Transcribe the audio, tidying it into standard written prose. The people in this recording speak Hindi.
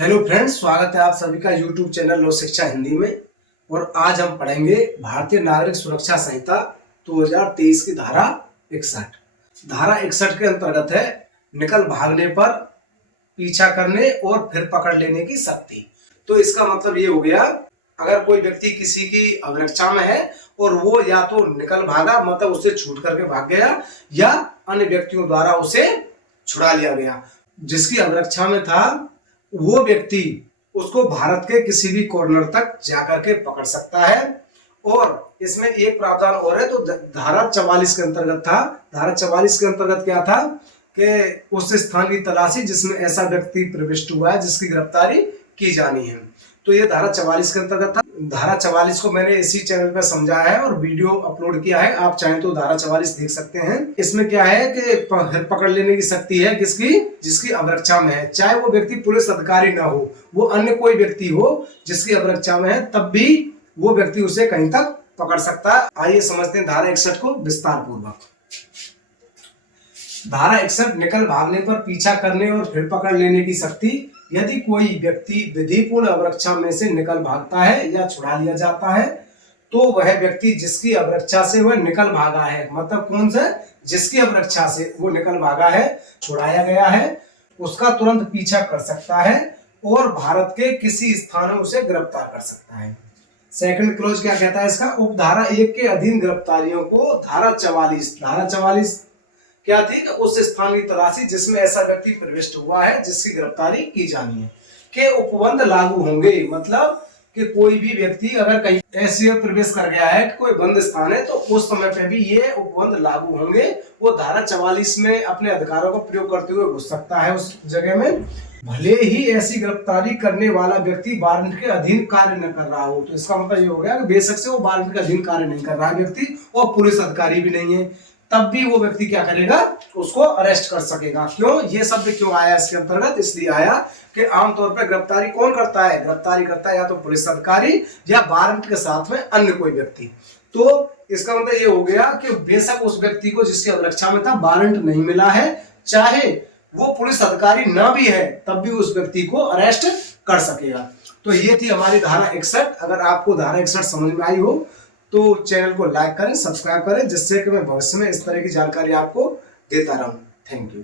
हेलो फ्रेंड्स, स्वागत है आप सभी का यूट्यूब चैनल लो शिक्षा हिंदी में। और आज हम पढ़ेंगे भारतीय नागरिक सुरक्षा संहिता 2023 की धारा 61। धारा 61 के अंतर्गत है निकल भागने पर पीछा करने और फिर पकड़ लेने की शक्ति। तो इसका मतलब ये हो गया, अगर कोई व्यक्ति किसी की अभिरक्षा में है और वो या तो निकल भागा, मतलब उससे छूट करके भाग गया, या अन्य व्यक्तियों द्वारा उसे छुड़ा लिया गया, जिसकी अभिरक्षा में था, वो व्यक्ति उसको भारत के किसी भी कॉर्नर तक जाकर के पकड़ सकता है। और इसमें एक प्रावधान और है, तो धारा 44 के अंतर्गत था। धारा 44 के अंतर्गत क्या था कि उस स्थान की तलाशी जिसमें ऐसा व्यक्ति प्रविष्ट हुआ है जिसकी गिरफ्तारी की जानी है। तो ये धारा 44 के अंतर्गत था। धारा 44 को मैंने इसी चैनल पर समझाया है और वीडियो अपलोड किया है, आप चाहें तो धारा 44 देख सकते हैं। इसमें क्या है कि पकड़ लेने की शक्ति है किसकी, जिसकी अभिरक्षा में है, चाहे वो व्यक्ति पुलिस अधिकारी ना हो, वो अन्य कोई व्यक्ति हो जिसकी अभिरक्षा में है, तब भी वो व्यक्ति उसे कहीं तक पकड़ सकता है। आइए समझते हैं धारा 61 को विस्तार पूर्वक। धारा 61 निकल भागने पर पीछा करने और फिर पकड़ लेने की शक्ति। यदि कोई व्यक्ति विधिपूर्ण अभिरक्षा में से निकल भागता है या छुड़ा लिया जाता है, तो वह व्यक्ति जिसकी अभिरक्षा से वह निकल भागा है, मतलब कौन से, जिसकी अभिरक्षा से वो निकल भागा है, छुड़ाया गया है, उसका तुरंत पीछा कर सकता है और भारत के किसी स्थान में उसे गिरफ्तार कर सकता है। सेकंड क्लोज क्या कहता है इसका, उपधारा 1 के अधीन गिरफ्तारियों को धारा 44 क्या थी, उस स्थान की तलाशी जिसमें ऐसा व्यक्ति प्रविष्ट हुआ है जिसकी गिरफ्तारी की जानी है के उपबंध लागू होंगे। मतलब कि कोई भी व्यक्ति अगर कहीं ऐसे प्रवेश कर गया है कि कोई बंद स्थान है, तो उस समय पे भी ये उपबंध लागू होंगे। वो धारा 44 में अपने अधिकारों का प्रयोग करते हुए घुस सकता है उस जगह में, भले ही ऐसी गिरफ्तारी करने वाला व्यक्ति वारंट के अधीन कार्य न कर रहा हो। तो इसका मतलब ये हो गया कि बेशक से वो वारंट के अधीन कार्य नहीं कर रहा है व्यक्ति और पुलिस अधिकारी भी नहीं है, तब भी वो व्यक्ति क्या करेगा, उसको अरेस्ट कर सकेगा। क्यों, ये शब्द क्यों आया इसके अंतर्गत, इसलिए आया कि आमतौर पर गिरफ्तारी कौन करता है, गिरफ्तारी करता है या तो पुलिस अधिकारी या वारंट के साथ में अन्य कोई व्यक्ति। तो इसका मतलब ये हो गया कि बेशक उस व्यक्ति को जिसकी अभिरक्षा में था वारंट नहीं मिला है, चाहे वो पुलिस अधिकारी ना भी है, तब भी उस व्यक्ति को अरेस्ट कर सकेगा। तो ये थी हमारी धारा 61। अगर आपको धारा 61 समझ में आई हो तो चैनल को लाइक करें, सब्सक्राइब करें, जिससे कि मैं भविष्य में इस तरह की जानकारी आपको देता रहूं। Thank you.